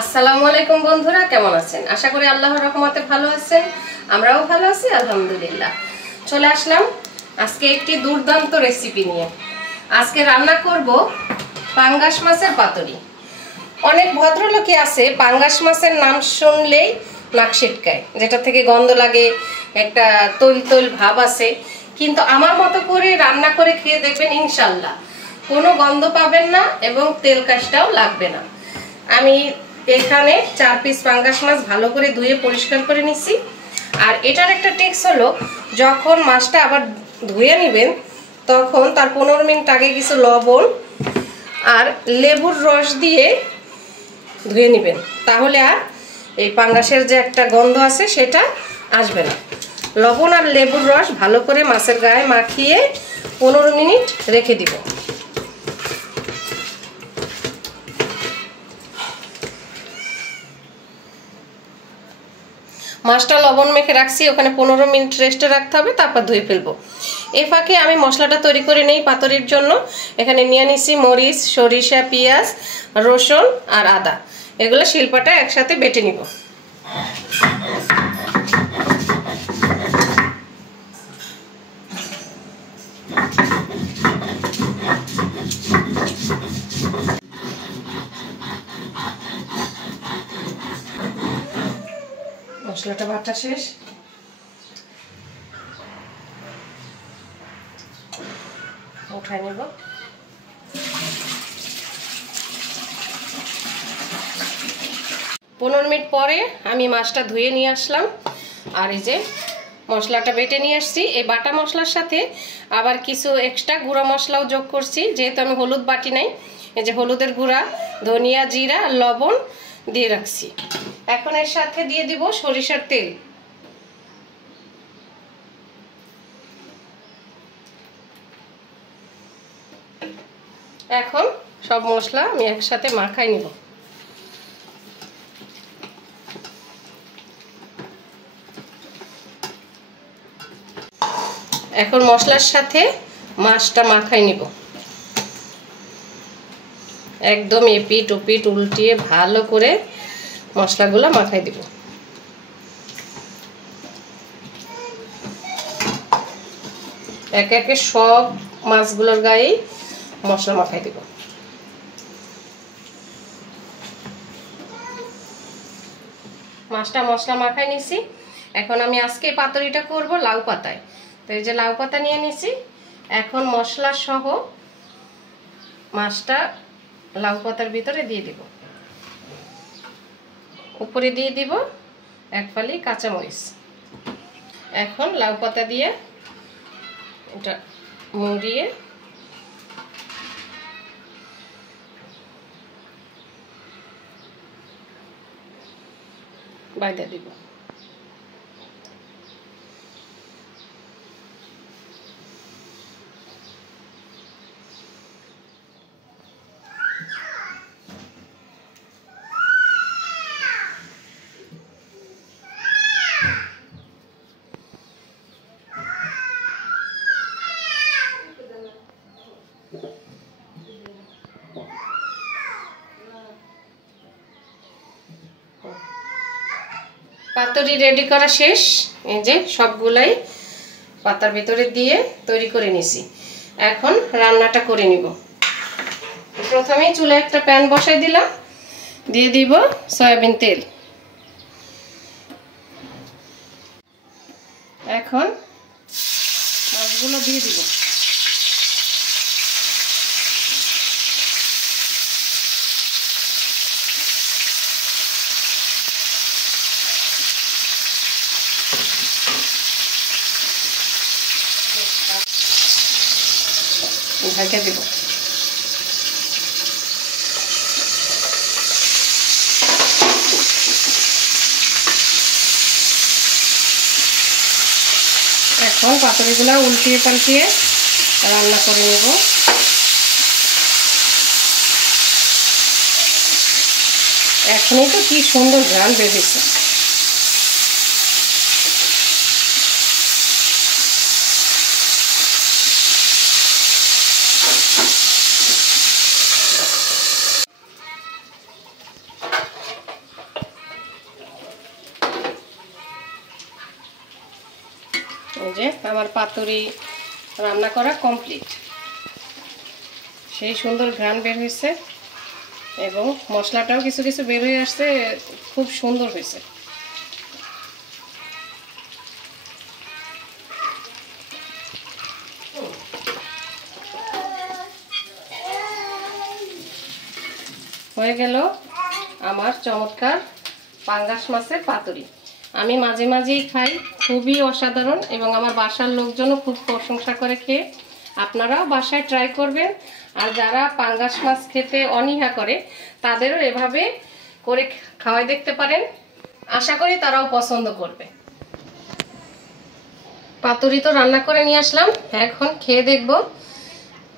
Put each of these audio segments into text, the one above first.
আসসালামু আলাইকুম বন্ধুরা, কেমন আছেন? আশা করি আল্লাহর রহমতে ভালো আছেন। আমরাও ভালো আছি আলহামদুলিল্লাহ। চলে আসলাম আজকে একটি দুর্দান্ত রেসিপি নিয়ে। আজকে রান্না করব পাঙ্গাস মাছের পাতুরি। অনেক ভদ্রলোকে আছে পাঙ্গাস মাছের নাম শুনলেই নাক সিটকায়, যেটা থেকে গন্ধ লাগে, একটা তৈল তৈল ভাব আছে। কিন্তু আমার মতো করে রান্না করে খেয়ে দেখবেন ইনশাল্লাহ কোনো গন্ধ পাবেন না এবং তেল কাশটাও লাগবে না। আমি এখানে 4 পিস পাঙ্গাস মাছ ভালো করে ধুয়ে পরিষ্কার করে নিচ্ছি। আর এটার একটা টিপস হলো, যখন মাছটা আবার ধুয়ে নেবেন তখন তার 15 মিনিট আগে কিছু লবণ আর লেবুর রস দিয়ে ধুয়ে নেবেন, তাহলে আর এই পাঙ্গাসের যে একটা গন্ধ আছে সেটা আসবে না। লবণ আর লেবুর রস ভালো করে মাছের গায়ে মাখিয়ে 15 মিনিট রেখে দিব। মাছটা লবণ মেখে রাখছি, ওখানে 15 মিনিট রেস্টে রাখতে হবে, তারপর ধুয়ে ফেলবো। এই ফাঁকে আমি মশলাটা তৈরি করে নেই পাতুরির জন্য। এখানে নিয়ে নিছি মরিচ, সরিষা, পেঁয়াজ, রসুন আর আদা। এগুলো শিলপাটা একসাথে বেটে নিব। মশলাটা বাটা শেষ, উঠাই নেব। 15 মিনিট পরে আমি মাছটা ধুয়ে নিয়ে আসলাম। আর এই যে মশলাটা বেটে নিয়ে আসছি, এই বাটা মশলার সাথে আবার কিছু এক্সট্রা গুঁড়া মশলাও যোগ করছি, যেহেতু আমি হলুদ বাটি নাই। এই যে হলুদের গুঁড়া, ধনিয়া, জিরা, লবণ দিয়ে রাখছি। এখন এর সাথে দিয়ে দিব সরিষার তেল। এখন সব মশলা আমি একসাথে মাখাই নিব। এখন মশলার সাথে মাছটা মাখাই নিব, একদম এপিট ওপিট উল্টিয়ে ভালো করে মশলাগুলো মাখাই দিব। একে একে সব মাছগুলোর গায়ে মশলা মাখাই দিব। মাছটা মশলা মাখাই নিছি। এখন আমি আজকে পাতুরিটা করব লাউ পাতায়। তো এই যে লাউ পাতা নিয়ে নিছি। এখন মশলা সহ মাছটা লাউ পাতার ভিতরে দিয়ে দিব। উপরে দিয়ে দিব 1 ফালি কাঁচামরিচ। এখন লাউ পাতা দিয়ে এটা মুড়িয়ে বাইদা দিব। পাতুরি রেডি করা শেষ। এই যে সবগুলাই পাতার ভিতরে দিয়ে তৈরি করে নিছি। এখন রান্নাটা করে নিব। প্রথমেই চুলায় একটা প্যান বসাই দিলাম, দিয়ে দিব সয়াবিন তেল। এখন মাছগুলো দিয়ে দিব। ঢাকা দিব। এখন পাতুরিগুলো উল্টিয়ে পাল্টিয়ে রান্না করে নেব। এখনই তো কি সুন্দর ঘ্রাণ বেরিয়েছে। এই যে আমার পাতুরি রান্না করা কমপ্লিট। সেই সুন্দর ঘ্রাণ বের হয়েছে এবং মশলাটাও কিছু কিছু বের হয়ে আসছে, খুব সুন্দর হয়েছে। হয়ে গেল আমার চমৎকার পাঙ্গাস মাছের পাতুরি। আমি মাঝে মাঝেই খাই, খুবই অসাধারণ এবং আমার বাসার লোকজনও খুব প্রশংসা করে খেয়ে। আপনারাও বাসায় ট্রাই করবেন। আর যারা পাঙ্গাস মাছ খেতে অনীহা করে তাদেরও এভাবে করে খাওয়াই দেখতে পারেন, আশা করি তারাও পছন্দ করবে। পাতুরি তো রান্না করে নিয়ে আসলাম, এখন খেয়ে দেখব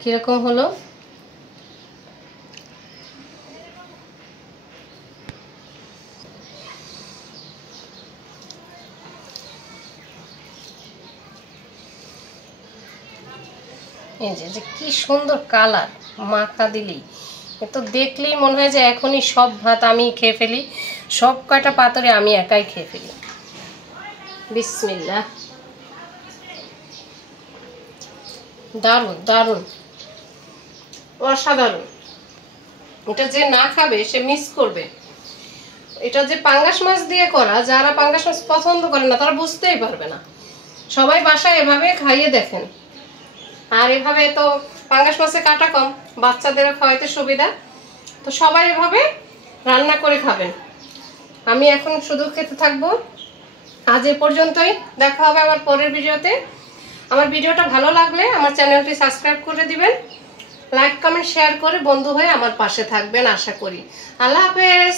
কিরকম হলো। এই যে কি সুন্দর কালার, মাখা দিলেই তো দেখলেই মনে হয় যে এখনই সব ভাত আমি খেয়ে ফেলি, সব কয়টা পাতুরি আমি একাই খেয়ে ফেলি। বিসমিল্লাহ। দারুণ দারুণ, অসাধারণ। এটা যে না খাবে সে মিস করবে। এটা যে পাঙ্গাস মাছ দিয়ে করা, যারা পাঙ্গাস মাছ পছন্দ করে না তারা বুঝতেই পারবে না। সবাই বাসায় এভাবে খাইয়ে দেখেন। আর এভাবে তো পাঙ্গাস মাছে কাটা কম, বাচ্চাদেরও খাওয়াইতে সুবিধা, তো সবাই এভাবে রান্না করে খাবেন। আমি এখন শুধু খেতে থাকবো। আজ এ পর্যন্তই, দেখা হবে আমার পরের ভিডিওতে। আমার ভিডিওটা ভালো লাগলে আমার চ্যানেলটি সাবস্ক্রাইব করে দিবেন, লাইক কমেন্ট শেয়ার করে বন্ধু হয়ে আমার পাশে থাকবেন আশা করি। আল্লাহ হাফেজ।